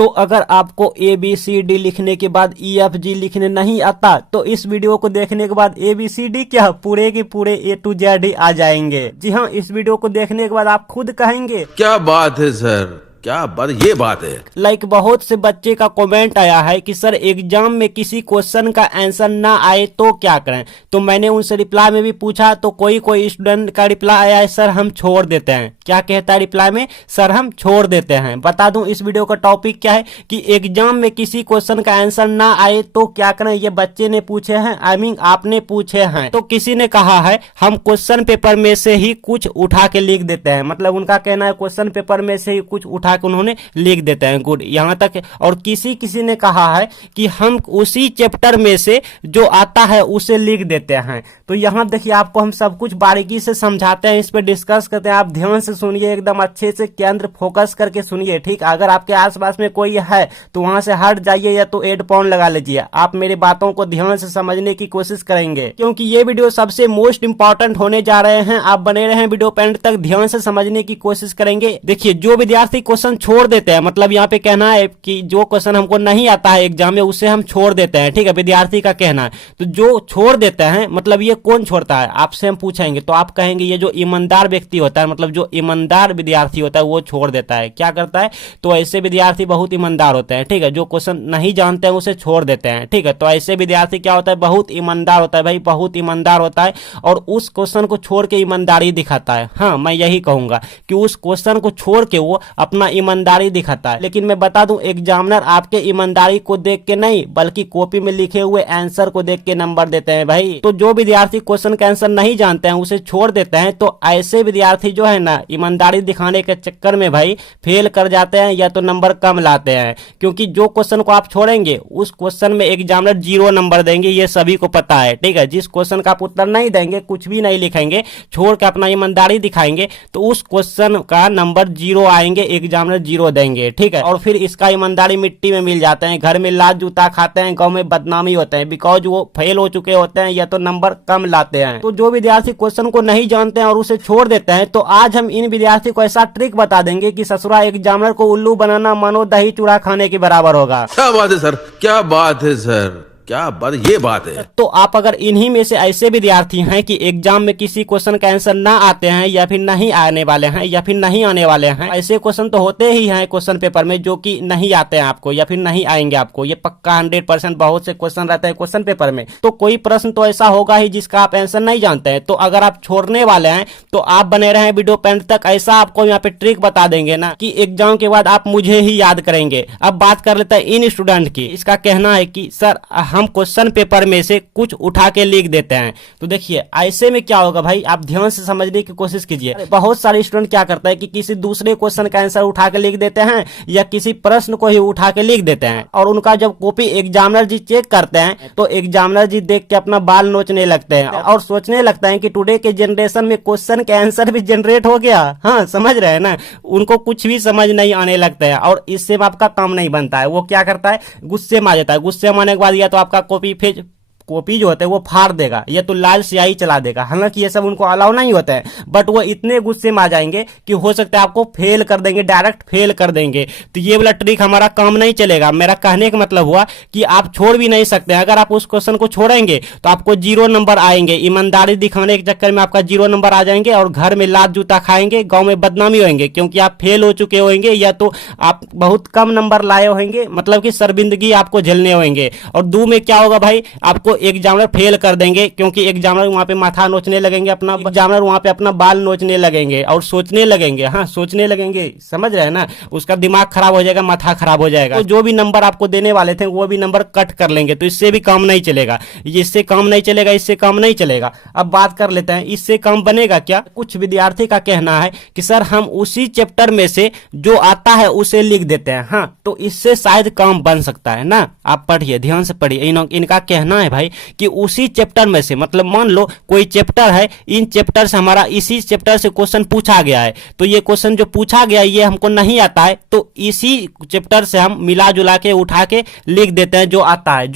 तो अगर आपको ABCD लिखने के बाद EFG लिखने नहीं आता तो इस वीडियो को देखने के बाद ABCD क्या पूरे के पूरे A to Z ही आ जाएंगे। जी हाँ, इस वीडियो को देखने के बाद आप खुद कहेंगे क्या बात है सर, क्या बात, ये बात है। लाइक बहुत से बच्चे का कमेंट आया है कि सर एग्जाम में किसी क्वेश्चन का आंसर ना आए तो क्या करें। तो मैंने उनसे रिप्लाई में भी पूछा तो कोई स्टूडेंट का रिप्लाई आया है सर हम छोड़ देते हैं। क्या कहता है रिप्लाई में? सर हम छोड़ देते हैं। बता दूं इस वीडियो का टॉपिक क्या है कि एग्जाम में किसी क्वेश्चन का आंसर ना आए तो क्या करें। ये बच्चे ने पूछे हैं, आपने पूछे हैं। तो किसी ने कहा है हम क्वेश्चन पेपर में से ही कुछ उठा के लिख देते हैं। मतलब उनका कहना है क्वेश्चन पेपर में से ही कुछ उठा के उन्होंने लिख देते हैं। गुड, यहां तक। और किसी ने कहा है कि हम उसी चैप्टर में से जो आता है उसे लिख देते हैं। तो यहां देखिए आपको हम सब कुछ बारीकी से समझाते हैं, इस पे डिस्कस करते हैं। आप ध्यान से सुनिए, एकदम अच्छे से केंद्र फोकस करके सुनिए, ठीक। अगर आपके आसपास में कोई है तो वहां से हट जाइए या तो हेडफोन लगा लीजिए। आप मेरी बातों को ध्यान से समझने की कोशिश करेंगे क्योंकि ये वीडियो सबसे मोस्ट इंपॉर्टेंट होने जा रहे हैं। आप बने रहे वीडियो पे एंड तक, ध्यान से समझने की कोशिश करेंगे। देखिए जो विद्यार्थी क्वेश्चन छोड़ देते हैं, मतलब यहाँ पे कहना है कि जो क्वेश्चन हमको नहीं आता है एग्जाम में उसे हम छोड़ देते हैं, ठीक है, विद्यार्थी का कहना है। तो जो छोड़ देते हैं मतलब ये कौन छोड़ता है आपसे हम पूछेंगे तो आप कहेंगे ये जो ईमानदार व्यक्ति होता है, मतलब जो ईमानदार विद्यार्थी होता है वो छोड़ देता है। क्या करता है? तो ऐसे विद्यार्थी बहुत ईमानदार होते हैं, ठीक है, जो क्वेश्चन नहीं जानते हैं उसे छोड़ देते हैं, ठीक है। तो ऐसे विद्यार्थी क्या होता है? बहुत ईमानदार होता है भाई, बहुत ईमानदार होता है और उस क्वेश्चन को छोड़ के ईमानदारी दिखाता है। हाँ, मैं यही कहूंगा कि उस क्वेश्चन को छोड़ के वो अपना ईमानदारी दिखाता है। लेकिन मैं बता दूं एग्जामिनर आपके ईमानदारी को देख के नहीं बल्कि कॉपी में लिखे हुए आंसर को देख के नंबर देते हैं भाई। तो जो विद्यार्थी क्वेश्चन का आंसर नहीं जानते हैं उसे छोड़ देते हैं, तो ऐसे विद्यार्थी जो है ना ईमानदारी दिखाने के चक्कर में भाई फेल कर जाते हैं या तो नंबर कम लाते हैं। क्योंकि जो क्वेश्चन को आप छोड़ेंगे उस क्वेश्चन में एग्जामिनर 0 नंबर देंगे, ये सभी को पता है, ठीक है। जिस क्वेश्चन का आप उत्तर नहीं देंगे, कुछ भी नहीं लिखेंगे, छोड़ के अपना ईमानदारी दिखाएंगे तो उस क्वेश्चन का नंबर 0 आएंगे, एग्जामिनर 0 देंगे, ठीक है। और फिर इसका ईमानदारी मिट्टी में मिल जाते हैं, घर में लात जूता खाते हैं, गांव में बदनामी होते हैं, बिकॉज वो फेल हो चुके होते हैं या तो नंबर कम लाते हैं। तो जो विद्यार्थी क्वेश्चन को नहीं जानते हैं और उसे छोड़ देते हैं, तो आज हम इन विद्यार्थी को ऐसा ट्रिक बता देंगे कि ससुरा एग्जामिनर को उल्लू बनाना मानो दही चूड़ा खाने के बराबर होगा। क्या बात है सर, क्या बात है सर, क्या बात, ये बात है। तो आप अगर इन्हीं में से ऐसे विद्यार्थी हैं कि एग्जाम में किसी क्वेश्चन का आंसर ना आते हैं या फिर नहीं आने वाले हैं या फिर नहीं आने वाले हैं, ऐसे क्वेश्चन तो होते ही हैं क्वेश्चन पेपर में जो कि नहीं आते हैं आपको या फिर नहीं आएंगे आपको, ये पक्का 100% बहुत से क्वेश्चन रहते हैं क्वेश्चन पेपर में। तो कोई प्रश्न तो ऐसा होगा ही जिसका आप आंसर नहीं जानते हैं। तो अगर आप छोड़ने वाले हैं तो आप बने रहे वीडियो पे एंड तक, ऐसा आपको यहाँ पे ट्रिक बता देंगे ना कि एग्जाम के बाद आप मुझे ही याद करेंगे। अब बात कर लेते हैं इन स्टूडेंट की। इसका कहना है कि सर हम क्वेश्चन पेपर में से कुछ उठा के लिख देते हैं। तो देखिए ऐसे में क्या होगा भाई, आप ध्यान से समझने की कोशिश कीजिए। बहुत सारे स्टूडेंट क्या करता है कि किसी दूसरे क्वेश्चन का आंसर उठा के लिख देते हैं या किसी प्रश्न को ही उठा के लिख देते हैं और उनका जब कॉपी एग्जामिनर जी चेक करते हैं तो एग्जामिनर जी देख के अपना बाल नोचने लगते हैं और सोचने लगता है कि टुडे के जनरेशन में क्वेश्चन के आंसर भी जनरेट हो गया। हाँ, समझ रहे हैं ना, उनको कुछ भी समझ नहीं आने लगता है और इससे आपका काम नहीं बनता है। वो क्या करता है, गुस्से में आ जाता है। गुस्से में आने के बाद या तो आपका कॉपी जो होता है वो फाड़ देगा या तो लाल स्याही चला देगा। हालांकि ये सब उनको अलाउ नहीं होता है, बट वो इतने गुस्से में आ जाएंगे कि हो सकता है आपको फेल कर देंगे, डायरेक्ट फेल कर देंगे। तो ये वाला ट्रिक हमारा काम नहीं चलेगा। मेरा कहने का मतलब हुआ कि आप छोड़ भी नहीं सकते। अगर आप उस क्वेश्चन को छोड़ेंगे तो आपको 0 नंबर आएंगे, ईमानदारी दिखाने के चक्कर में आपका 0 नंबर आ जाएंगे और घर में लात जूता खाएंगे, गाँव में बदनामी होंगे क्योंकि आप फेल हो चुके होंगे या तो आप बहुत कम नंबर लाए होंगे, मतलब कि शर्मिंदगी आपको झेलने होंगे। और दो में क्या होगा भाई, आपको एग्जामिनर फेल कर देंगे क्योंकि एग्जामिनर वहां पे माथा नोचने लगेंगे, अपना एग्जामिनर वहां पे अपना बाल नोचने लगेंगे और सोचने लगेंगे। हाँ, सोचने लगेंगे, समझ रहे हैं ना, उसका दिमाग खराब हो जाएगा, माथा खराब हो जाएगा। तो जो भी नंबर आपको देने वाले थे वो भी नंबर कट कर लेंगे। तो इससे भी काम नहीं चलेगा, इससे काम नहीं चलेगा, इससे काम नहीं चलेगा। अब बात कर लेते हैं इससे काम बनेगा क्या। कुछ विद्यार्थी का कहना है कि सर हम उसी चैप्टर में से जो आता है उसे लिख देते हैं। हाँ, तो इससे शायद काम बन सकता है ना। आप पढ़िए, ध्यान से पढ़िए। इनका कहना है भाई कि उसी चैप्टर में से, मतलब मान लो कोई चैप्टर है, इन चैप्टर से हमारा इसी चैप्टर से क्वेश्चन पूछा गया है, तो ये क्वेश्चन जो पूछा गया ये हमको नहीं आता है, तो इसी चैप्टर से हम मिला जुला के उठा के लिख देते हैं, जो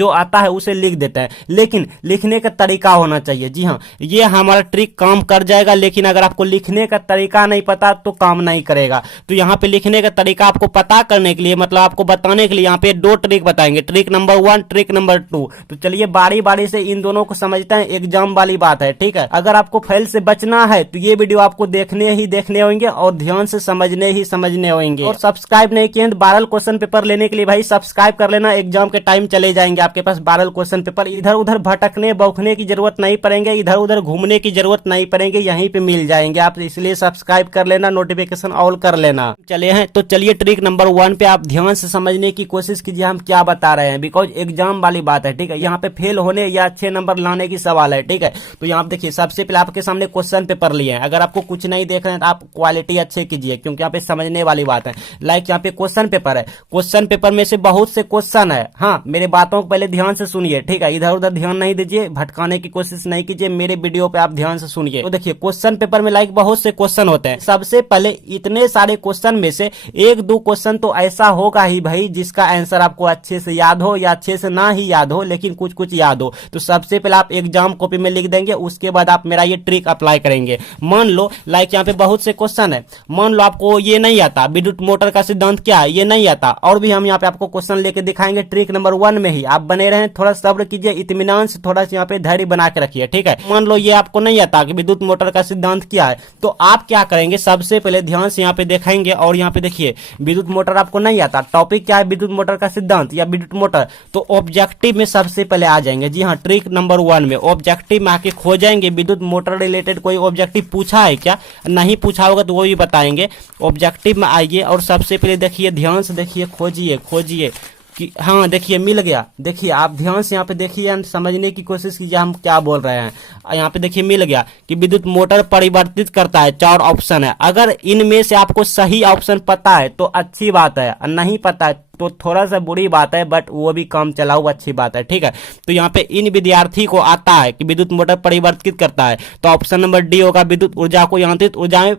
आता है उसे लिख देते हैं। लेकिन लिखने का तरीका होना चाहिए। जी हाँ, ये हमारा ट्रिक काम कर जाएगा, लेकिन अगर आपको लिखने का तरीका नहीं पता तो काम नहीं करेगा। तो यहाँ पे लिखने का तरीका आपको पता करने के लिए, मतलब आपको बताने के लिए यहाँ पे 2 ट्रिक बताएंगे, ट्रिक नंबर 1, ट्रिक नंबर 2। तो चलिए बारी बारी से इन दोनों को समझते हैं, एग्जाम वाली बात है, ठीक है। अगर आपको फेल से बचना है तो ये वीडियो आपको देखने होंगे और ध्यान से समझने होंगे। और सब्सक्राइब नहीं किए तो 12 क्वेश्चन पेपर लेने के लिए भाई सब्सक्राइब कर लेना, एग्जाम के टाइम चले जाएंगे आपके पास 12 क्वेश्चन पेपर। इधर उधर भटकने बौखने की जरूरत नहीं पड़ेंगे, इधर उधर घूमने की जरूरत नहीं पड़ेंगे, यहीं पे मिल जाएंगे आप, इसलिए सब्सक्राइब कर लेना, नोटिफिकेशन ऑल कर लेना। चले हैं तो चलिए ट्रिक नंबर 1 पे आप ध्यान से समझने की कोशिश कीजिए हम क्या बता रहे हैं, बिकॉज एग्जाम वाली बात है, ठीक है। यहाँ पे फेल होने या अच्छे नंबर लाने की सवाल है, ठीक है। तो यहाँ पे देखिए सबसे पहले आपके सामने क्वेश्चन पेपर लिए हैं। अगर आपको कुछ नहीं देख रहे हैं तो आप क्वालिटी अच्छे कीजिए, क्योंकि यहाँ पे समझने वाली बात है। लाइक यहाँ पे क्वेश्चन पेपर है, क्वेश्चन पेपर में से बहुत से क्वेश्चन है। हाँ, मेरे बातों को पहले ध्यान से सुनिए, ठीक है। इधर उधर ध्यान नहीं दीजिए, भटकाने की कोशिश नहीं कीजिए, मेरे वीडियो पे आप ध्यान से सुनिए। तो देखिए क्वेश्चन पेपर में लाइक बहुत से क्वेश्चन होते हैं। सबसे पहले इतने सारे क्वेश्चन में से 1-2 क्वेश्चन तो ऐसा होगा ही भाई जिसका आंसर आपको अच्छे से याद हो या अच्छे से ना ही याद हो, लेकिन कुछ कुछ याद हो। तो सबसे पहले आप एग्जाम कॉपी में लिख देंगे, उसके बाद आप मेरा ये ट्रिक अप्लाई करेंगे। मान लो लाइक यहाँ पे बहुत से क्वेश्चन है, मान लो आपको ये नहीं आता, विद्युत मोटर का सिद्धांत क्या है ये नहीं आता, और भी हम यहाँ पे आपको क्वेश्चन लेके दिखाएंगे ट्रिक नंबर 1 में ही। आप बने रहें, थोड़ा सब्र कीजिए, इत्मीनान से थोड़ा सा यहाँ पे धैर्य बना के रखिए, ठीक है। मान लो ये आपको नहीं आता कि विद्युत मोटर का सिद्धांत क्या है, तो आप क्या करेंगे, सबसे पहले ध्यान से यहाँ पे देखेंगे और यहाँ पे देखिए विद्युत मोटर आपको नहीं आता, टॉपिक क्या है, विद्युत मोटर का सिद्धांत या विद्युत मोटर, तो ऑब्जेक्टिव में सबसे पहले आ जाएंगे। जी हाँ, ट्रिक नंबर 1 में ऑब्जेक्टिव में आके खोजेंगे विद्युत मोटर रिलेटेड कोई ऑब्जेक्टिव पूछा है क्या, नहीं पूछा होगा तो वो भी बताएंगे। ऑब्जेक्टिव में आइए और सबसे पहले देखिए, ध्यान से देखिए, खोजिए कि हाँ देखिए मिल गया। देखिए आप ध्यान से यहाँ पे देखिए, समझने की कोशिश कीजिए हम क्या बोल रहे हैं। यहाँ पे देखिए मिल गया कि विद्युत मोटर परिवर्तित करता है, 4 ऑप्शन है। अगर इनमें से आपको सही ऑप्शन पता है तो अच्छी बात है, नहीं पता है तो थोड़ा सा बुरी बात है, बट वो भी काम चलाओ अच्छी बात है, ठीक है। तो यहाँ पे इन विद्यार्थी को आता है कि विद्युत मोटर परिवर्तित करता है, तो ऑप्शन नंबर डी होगा, विद्युत ऊर्जा को यांत्रिक ऊर्जा में,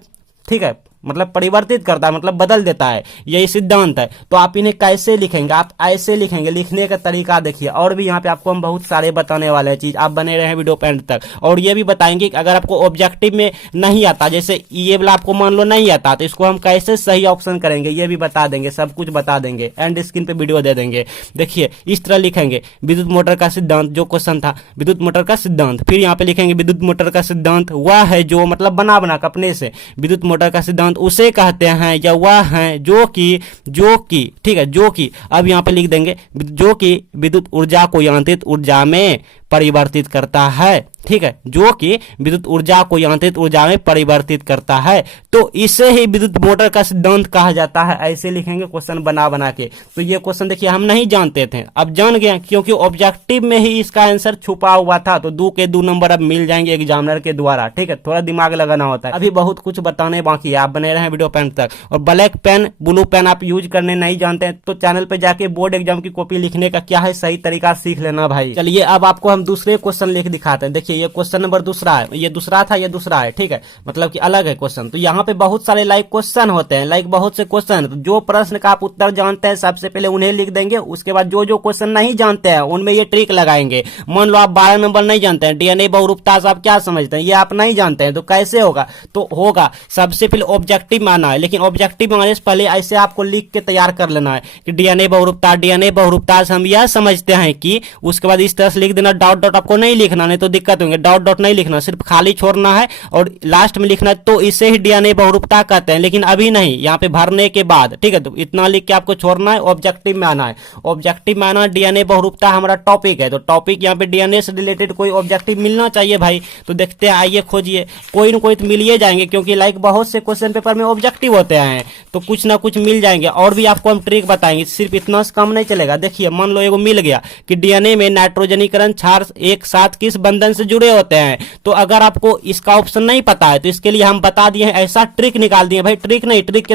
ठीक है, मतलब परिवर्तित करता है, मतलब बदल देता है, यही सिद्धांत है। तो आप इन्हें कैसे लिखेंगे, आप ऐसे लिखेंगे, लिखने का तरीका देखिए। और भी यहाँ पे आपको हम बहुत सारे बताने वाले हैं चीज, आप बने रहे हैं वीडियो पे एंड तक। और ये भी बताएंगे कि अगर आपको ऑब्जेक्टिव में नहीं आता, जैसे ये वाला आपको मान लो नहीं आता, तो इसको हम कैसे सही ऑप्शन करेंगे ये भी बता देंगे, सब कुछ बता देंगे, एंड स्क्रीन पे वीडियो दे देंगे। देखिए इस तरह लिखेंगे विद्युत मोटर का सिद्धांत, जो क्वेश्चन था विद्युत मोटर का सिद्धांत, फिर यहाँ पे लिखेंगे विद्युत मोटर का सिद्धांत वह है जो, मतलब बना अपने से, विद्युत मोटर का सिद्धांत उसे कहते हैं या वह है जो कि, ठीक है, जो कि, अब यहाँ पे लिख देंगे जो कि विद्युत ऊर्जा को यांत्रिक ऊर्जा में परिवर्तित करता है, ठीक है, जो कि विद्युत ऊर्जा को यांत्रिक ऊर्जा में परिवर्तित करता है, तो इसे ही विद्युत मोटर का सिद्धांत कहा जाता है। ऐसे लिखेंगे क्वेश्चन बना के। तो ये क्वेश्चन देखिए हम नहीं जानते थे, अब जान गए, क्योंकि ऑब्जेक्टिव में ही इसका आंसर छुपा हुआ था। तो 2 के 2 नंबर अब मिल जाएंगे एग्जामिनर के द्वारा, ठीक है। थोड़ा दिमाग लगाना होता है, अभी बहुत कुछ बताने बाकी है, आप बने रहे वीडियो पेन तक। और ब्लैक पेन ब्लू पेन आप यूज करने नहीं जानते हैं तो चैनल पे जाके बोर्ड एग्जाम की कॉपी लिखने का क्या है सही तरीका सीख लेना भाई। चलिए अब आपको हम दूसरे क्वेश्चन लिख दिखाते हैं। देखिए ये क्वेश्चन नंबर दूसरा है, ये दूसरा था, ये दूसरा है, ठीक है, मतलब कि अलग है क्वेश्चन। तो यहाँ पे बहुत सारे लाइक क्वेश्चन होते हैं, लाइक बहुत से क्वेश्चन, तो जो प्रश्न का आप उत्तर जानते हैं सबसे पहले उन्हें लिख देंगे, उसके बाद जो क्वेश्चन नहीं जानते हैं उनमें ये ट्रिक लगाएंगे। मान लो आप 12 नंबर नहीं जानते हैं, डीएनए बहुरूपता से आप क्या समझते हैं, ये आप नहीं जानते हैं, तो कैसे होगा, तो होगा सबसे पहले ऑब्जेक्टिव में आना है, लेकिन ऑब्जेक्टिव में आने से पहले ऐसे आपको लिख के तैयार कर लेना है कि डीएनए बहुरूपता से हम यह समझते हैं कि, उसके बाद इस तरह से लिख देना, डॉट आपको नहीं लिखना, नहीं तो दिक्कत होंगे, डॉट नहीं लिखना, सिर्फ खाली छोड़ना है और लास्ट में लिखना है, तो इसे ही डीएनए बहुरूपता कहते हैं, लेकिन अभी नहीं, यहाँ पे भरने के बाद, ठीक है। तो इतना लिख के आपको छोड़ना है, ऑब्जेक्टिव में आना है, ऑब्जेक्टिव में आना, डीएनए बहुरूपता हमारा टॉपिक है, तो टॉपिक यहाँ पे डीएनए से रिलेटेड कोई ऑब्जेक्टिव मिलना चाहिए भाई। तो देखते हैं, आइए खोजिए, कोई ना कोई तो मिल ही जाएंगे, क्योंकि लाइक बहुत से क्वेश्चन पेपर में ऑब्जेक्टिव होते हैं, तो कुछ ना कुछ मिल जाएंगे। और भी आपको हम ट्रिक बताएंगे, सिर्फ इतना से काम नहीं चलेगा। देखिए मान लो एगो मिल गया कि डीएनए में नाइट्रोजनीकरण क्षार चार एक साथ किस बंधन से जुड़े होते हैं। तो अगर आपको इसका ऑप्शन नहीं पता है तो इसके लिए हम बता दिए हैं, ऐसा ट्रिक निकाल दिए भाई, ट्रिक नहीं, ट्रिक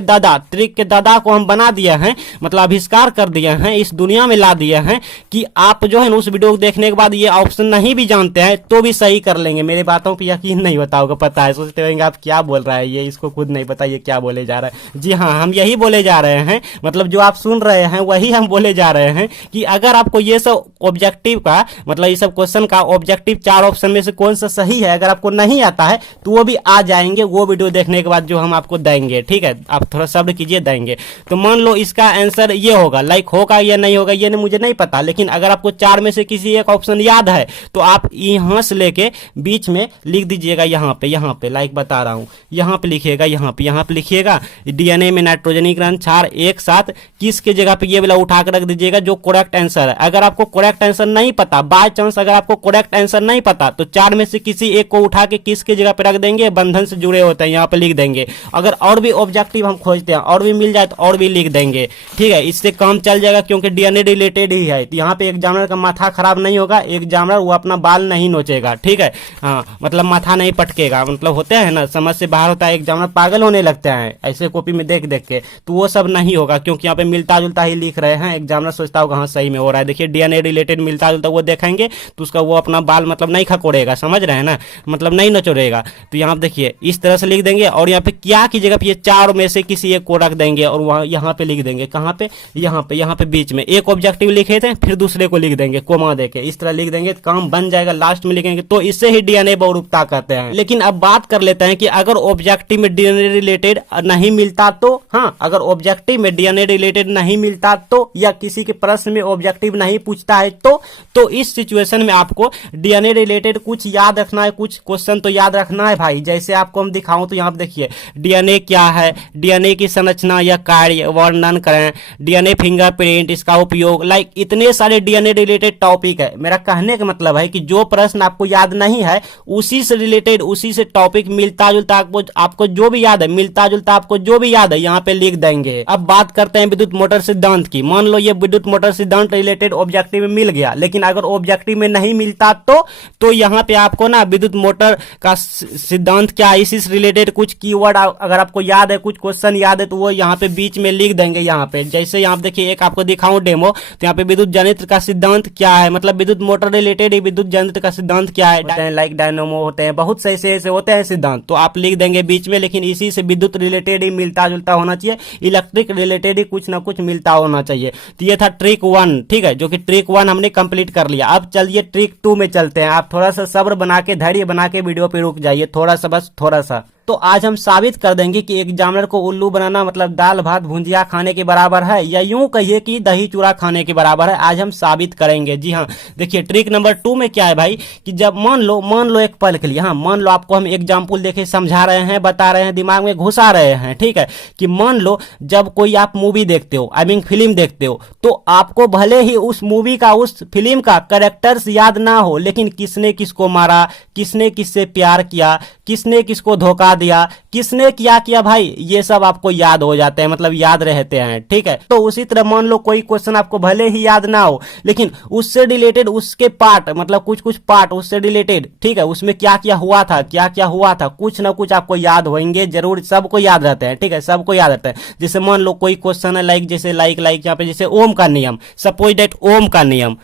के दादा को हम बना दिए हैं, मतलब आविष्कार कर दिए हैं, इस दुनिया में ला दिए हैं कि आप जो है ना उस वीडियो को देखने के बाद ये ऑप्शन नहीं भी जानते हैं तो भी सही कर लेंगे। मेरी बातों पर यकीन नहीं होता होगा, पता है, सोचते होंगे आप क्या बोल रहा है ये, इसको खुद नहीं पता ये क्या बोले जा रहा है। जी हाँ, हम यही बोले जा रहे हैं, मतलब जो आप सुन रहे हैं वही हम बोले जा रहे हैं कि अगर आपको ये सब ऑब्जेक्टिव का, मतलब ये सब क्वेश्चन का ऑब्जेक्टिव 4 ऑप्शन में से कौन सा सही है, अगर आपको नहीं आता है तो वो भी आ जाएंगे वो वीडियो देखने के बाद जो हम आपको देंगे। ठीक है, आप थोड़ा सब्र कीजिए, देंगे। तो मान लो इसका आंसर ये होगा, लाइक होगा या नहीं होगा ये मुझे नहीं पता, लेकिन अगर आपको 4 में से किसी एक ऑप्शन याद है तो आप यहां से लेके बीच में लिख दीजिएगा, यहाँ पे लाइक बता रहा हूं, यहाँ पे लिखिएगा, यहाँ पे लिखिएगा डीएनए में नाइट्रोजनीकरण क्षार एक साथ किस के जगह पे ये वाला उठा कर रख दीजिएगा जो करेक्ट आंसर है। अगर आपको करेक्ट आंसर नहीं पता, बाय चांस अगर आपको करेक्ट आंसर नहीं पता तो 4 में से किसी एक को उठा के किस के जगह पे रख देंगे, बंधन से जुड़े होते हैं, यहाँ पे लिख देंगे। अगर और भी ऑब्जेक्टिव हम खोजते हैं और भी मिल जाए तो और भी लिख देंगे। ठीक है, इससे काम चल जाएगा क्योंकि डीएनए रिलेटेड ही है। तो यहाँ पे एग्जामिनर का माथा खराब नहीं होगा, एग्जामिनर वो अपना बाल नहीं नोचेगा। ठीक है, हाँ, मतलब माथा नहीं पटकेगा, मतलब होते हैं ना, समझ से बाहर होता है, एग्जामिनर पागल होने लगते हैं ऐसे कॉपी में देख देख के, तो वो सब नहीं होगा क्योंकि यहाँ पे मिलता जुलता ही लिख रहे हैं। एग्जामिनर सोचता होगा हाँ सही में हो रहा है, देखिए डीएनए रिलेटेड मिलता जुलता वो देखेंगे तो उसका वो अपना बाल मतलब नहीं खकोड़ेगा, समझ रहे हैं ना, मतलब नहीं नचोड़ेगा। तो यहाँ पे देखिए इस तरह से लिख देंगे और यहाँ पे क्या की जगह पे ये 4 में से किसी एक को रख देंगे और वहाँ यहाँ पे लिख देंगे, कहाँ पे, यहाँ पे बीच में एक ऑब्जेक्टिव लिखे थे फिर दूसरे को लिख देंगे कोमा देके, इस तरह लिख देंगे, काम बन जाएगा। लास्ट में लिखेंगे तो इससे ही डीएनए बहुरूपता कहते हैं। लेकिन अब बात कर लेते हैं कि अगर ऑब्जेक्टिव में डीएनए रिलेटेड नहीं मिलता तो, हाँ, अगर ऑब्जेक्टिव में डीएनए रिलेटेड नहीं मिलता तो, या किसी के प्रश्न में ऑब्जेक्टिव नहीं पूछता है तो इस सिचुएशन में आपको डीएनए रिलेटेड कुछ याद रखना है, कुछ क्वेश्चन तो याद रखना है भाई। जैसे आपको हम दिखाऊं तो यहाँ पे देखिए डीएनए क्या है, डीएनए की संरचना या कार्य वर्णन करें, डीएनए फिंगरप्रिंट, इसका उपयोग, लाइक इतने सारे डीएनए रिलेटेड टॉपिक है। मेरा कहने का मतलब है कि जो प्रश्न आपको याद नहीं है उसी से रिलेटेड, उसी से टॉपिक मिलता जुलता आपको जो भी याद है, मिलता जुलता आपको जो भी याद है यहाँ पे लिख देंगे। अब बात करते हैं विद्युत मोटर सिद्धांत की। मान लो ये विद्युत मोटर सिद्धांत रिलेटेड ऑब्जेक्टिव में मिल गया, लेकिन अगर ऑब्जेक्टिव में नहीं मिलता तो यहाँ पे आपको ना विद्युत मोटर का सिद्धांत क्या है, इसी से रिलेटेड कुछ कीवर्ड अगर आपको याद है, कुछ क्वेश्चन याद है तो वो यहाँ पे बीच में लिख देंगे। यहाँ पे जैसे यहाँ पे देखिए एक आपको दिखाऊं डेमो, तो यहाँ पे विद्युत जनित्र का सिद्धांत क्या है, मतलब विद्युत मोटर रिलेटेड विद्युत जनित्र का सिद्धांत क्या है, लाइक डायनामो होते हैं, बहुत से ऐसे होते हैं सिद्धांत, तो आप लिख देंगे बीच में। लेकिन इसी से विद्युत रिलेटेड ही मिलता जुलता होना चाहिए, इलेक्ट्रिक रिलेटेड ही कुछ ना कुछ मिलता होना चाहिए। तो ये था ट्रिक 1, ठीक है, जो कि ट्रिक 1 हमने कंप्लीट कर लिया। अब चलिए ट्रिक 2 में चलते हैं। आप थोड़ा सा सब्र बना के, धैर्य बना के वीडियो पे रुक जाइए, थोड़ा सा, बस थोड़ा सा। तो आज हम साबित कर देंगे कि एग्जामिनर को उल्लू बनाना मतलब दाल भात भुंजिया खाने के बराबर है, या यूं कहिए कि दही चूड़ा खाने के बराबर है। आज हम साबित करेंगे। जी हाँ, देखिए ट्रिक नंबर 2 में क्या है भाई कि जब मान लो एक पल के लिए, हाँ, मान लो आपको हम एग्जाम्पल देखे समझा रहे हैं, बता रहे हैं, दिमाग में घुसा रहे हैं, ठीक है, कि मान लो जब कोई आप मूवी देखते हो, आई मीन फिल्म देखते हो, तो आपको भले ही उस मूवी का, उस फिल्म का कैरेक्टर्स याद ना हो, लेकिन किसने किसको मारा, किसने किससे प्यार किया, किसने किसको धोखा दिया, किसने क्या किया भाई, ये सब आपको याद हो जाते हैं, मतलब याद रहते हैं। ठीक है, तो उसी तरह मान लो कोई क्वेश्चन आपको भले ही याद ना हो, लेकिन उससे रिलेटेड उसके पार्ट, मतलब कुछ पार्ट उससे रिलेटेड, ठीक है, उसमें क्या क्या हुआ था, क्या क्या हुआ था, कुछ ना कुछ आपको याद होंगे जरूर, सबको याद रहते हैं। ठीक है, सबको याद रहता है। जैसे मान लो कोई क्वेश्चन है लाइक, जैसे लाइक यहाँ पे जैसे ओम का नियम, सपोज दैट ओम का नियम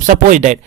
सपोज दैट,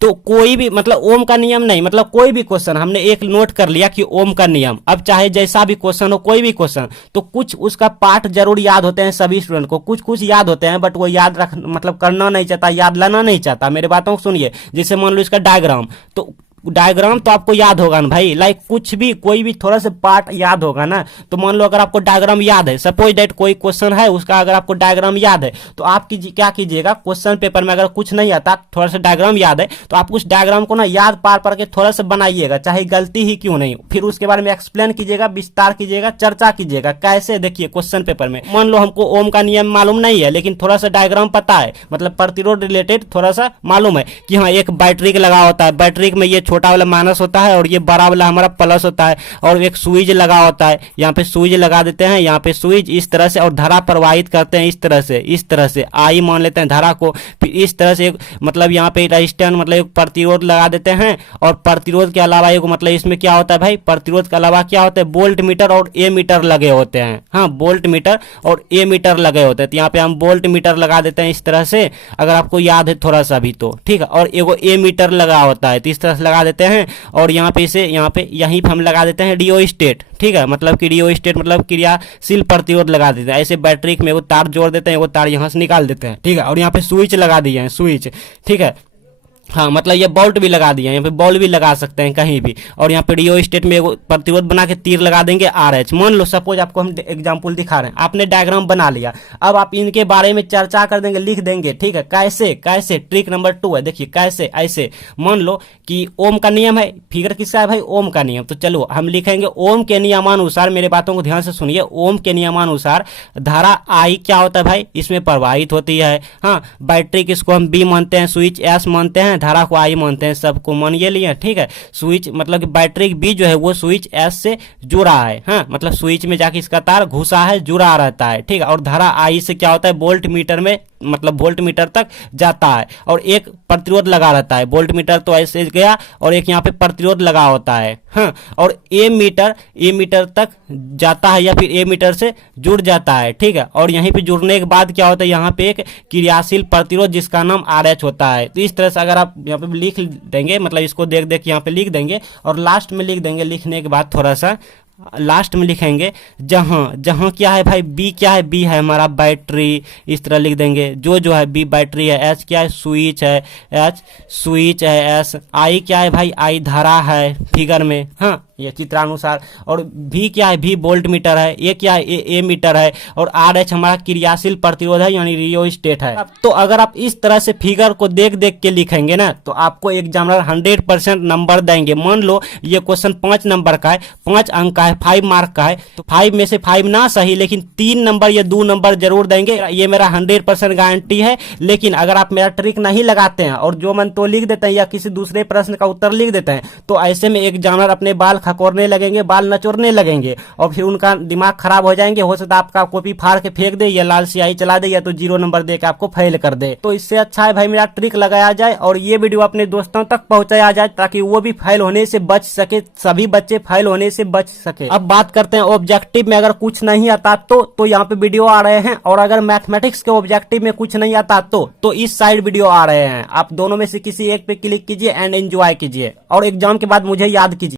तो कोई भी, मतलब ओम का नियम नहीं, मतलब कोई भी क्वेश्चन हमने एक नोट कर लिया कि ओम का नियम, अब चाहे जैसा भी क्वेश्चन हो, कोई भी क्वेश्चन, तो कुछ उसका पार्ट जरूर याद होते हैं सभी स्टूडेंट को, कुछ याद होते हैं, बट वो याद रख, मतलब करना नहीं चाहता, याद लाना नहीं चाहता। मेरे बातों को सुनिए, जैसे मान लो इसका डायग्राम, तो डायग्राम तो आपको याद होगा ना भाई, लाइक कुछ भी, कोई भी थोड़ा सा पार्ट याद होगा ना। तो मान लो अगर आपको डायग्राम याद है, सपोज दैट कोई क्वेश्चन है उसका अगर आपको डायग्राम याद है, तो आप क्या कीजिएगा, क्वेश्चन पेपर में अगर कुछ नहीं आता, थोड़ा सा डायग्राम याद है, तो आप उस डायग्राम को ना याद पार के थोड़ा सा बनाइएगा, चाहे गलती ही क्यों नहीं, फिर उसके बारे में एक्सप्लेन कीजिएगा, विस्तार कीजिएगा, चर्चा कीजिएगा। कैसे, देखिए क्वेश्चन पेपर में मान लो हमको ओम का नियम मालूम नहीं है, लेकिन थोड़ा सा डायग्राम पता है, मतलब प्रतिरोध रिलेटेड थोड़ा सा मालूम है कि हाँ एक बैटरी लगा होता है, बैटरी में ये छोटा वाला माइनस होता है और ये बड़ा वाला हमारा प्लस होता है, और एक स्विच लगा होता है, यहाँ पे स्विच लगा देते हैं, यहाँ पे स्विच इस तरह से, और धारा प्रवाहित करते हैं इस तरह से आई मान लेते हैं धारा को। फिर इस तरह से मतलब यहाँ पे रेजिस्टेंस मतलब एक प्रतिरोध लगा देते हैं, और प्रतिरोध के अलावा एक मतलब इसमें क्या होता है भाई, प्रतिरोध के अलावा क्या होता है, वोल्ट मीटर और ए मीटर लगे होते हैं। हाँ, वोल्ट मीटर और ए मीटर लगे होते हैं, तो यहाँ पे हम वोल्ट मीटर लगा देते हैं इस तरह से, अगर आपको याद है थोड़ा सा भी तो ठीक है। और एगो ए मीटर लगा होता है, तो इस तरह से लगा देते हैं, और यहाँ पे इसे यहाँ पे यहीं पे हम लगा देते हैं रियोस्टेट, ठीक है, मतलब कि रियोस्टेट मतलब क्रियाशील प्रतिरोध लगा देते हैं। ऐसे बैटरी में एगो तार जोड़ देते हैं, एगो तार यहाँ से निकाल देते हैं, ठीक है। और यहाँ पे स्विच लगा दिए हैं, स्विच, ठीक है। हाँ, मतलब ये बोल्ट भी लगा दिया है, यहाँ पे बॉल भी लगा सकते हैं कहीं भी। और यहाँ पे रियो स्टेट में एगो प्रतिरोध बना के तीर लगा देंगे RH। मान लो सपोज आपको हम एग्जांपल दिखा रहे हैं, आपने डायग्राम बना लिया, अब आप इनके बारे में चर्चा कर देंगे, लिख देंगे, ठीक है। कैसे कैसे, ट्रिक नंबर 2 है, देखिए कैसे। ऐसे मान लो कि ओम का नियम है, फिगर किसका है भाई, ओम का नियम। तो चलो हम लिखेंगे ओम के नियमानुसार, मेरे बातों को ध्यान से सुनिए, ओम के नियमानुसार धारा I क्या होता है भाई, इसमें प्रवाहित होती है। हाँ, बैटरी किसको हम B मानते हैं, स्विच S मानते हैं, धारा को I मानते हैं, सबको मान ये लिए, ठीक है। स्विच मतलब कि बैटरी B जो है वो स्विच S से जुड़ा है, हाँ, मतलब स्विच में जाके इसका तार घुसा है, जुड़ा रहता है, ठीक है। और धारा I से क्या होता है, वोल्ट मीटर में मतलब वोल्ट मीटर तक जाता है, और एक प्रतिरोध लगा रहता है। वोल्ट मीटर तो ऐसे गया, और एक यहाँ पे प्रतिरोध लगा होता है, हाँ। और ए मीटर तक जाता है, या फिर ए मीटर से जुड़ जाता है, ठीक है। और यहीं पे जुड़ने के बाद क्या होता है, यहाँ पे एक क्रियाशील प्रतिरोध जिसका नाम RH होता है। तो इस तरह से अगर आप यहाँ पे लिख देंगे, मतलब इसको देख देख यहाँ पे लिख देंगे, और लास्ट में लिख देंगे, लिखने के बाद थोड़ा सा लास्ट में लिखेंगे, जहां क्या है भाई, बी क्या है, बी है हमारा बैटरी, इस तरह लिख देंगे। जो है बी बैटरी है, एच क्या है, स्विच है, एच स्विच है, एस आई क्या है भाई, आई धारा है फिगर में, हाँ ये चित्रानुसार। और भी क्या है, भी वोल्ट मीटर है, ये क्या है, ए मीटर है, और RH हमारा क्रियाशील प्रतिरोध है यानी रियोस्टेट है। तो अगर आप इस तरह से फिगर को देख देख के लिखेंगे ना, तो आपको एग्जामिनर 100% नंबर देंगे। मान लो ये क्वेश्चन 5 नंबर का है, 5 अंक का है, 5 मार्क का है, तो 5 में से 5 ना सही, लेकिन 3 नंबर या 2 नंबर जरूर देंगे, ये मेरा 100% गारंटी है। लेकिन अगर आप मेरा ट्रिक नहीं लगाते हैं और जो मन तो लिख देते हैं, या किसी दूसरे प्रश्न का उत्तर लिख देते हैं, तो ऐसे में एग्जामिनर अपने बाल खकोरने लगेंगे, बाल नचोड़ने लगेंगे, और फिर उनका दिमाग खराब हो जाएंगे। हो सकता है आपका कॉपी फाड़ के फेंक दे, या लाल स्याही चला दे, या तो 0 नंबर दे के आपको फेल कर दे। तो इससे अच्छा है भाई मेरा ट्रिक लगाया जाए, और ये वीडियो अपने दोस्तों तक पहुंचाया जाए, ताकि वो भी फेल होने से बच सके, सभी बच्चे फेल होने से बच सके। अब बात करते हैं ऑब्जेक्टिव में अगर कुछ नहीं आता तो यहाँ पे वीडियो आ रहे हैं, और अगर मैथमेटिक्स के ऑब्जेक्टिव में कुछ नहीं आता तो इस साइड वीडियो आ रहे हैं। आप दोनों में से किसी एक पे क्लिक कीजिए एंड एंजॉय कीजिए, और एग्जाम के बाद मुझे याद कीजिए।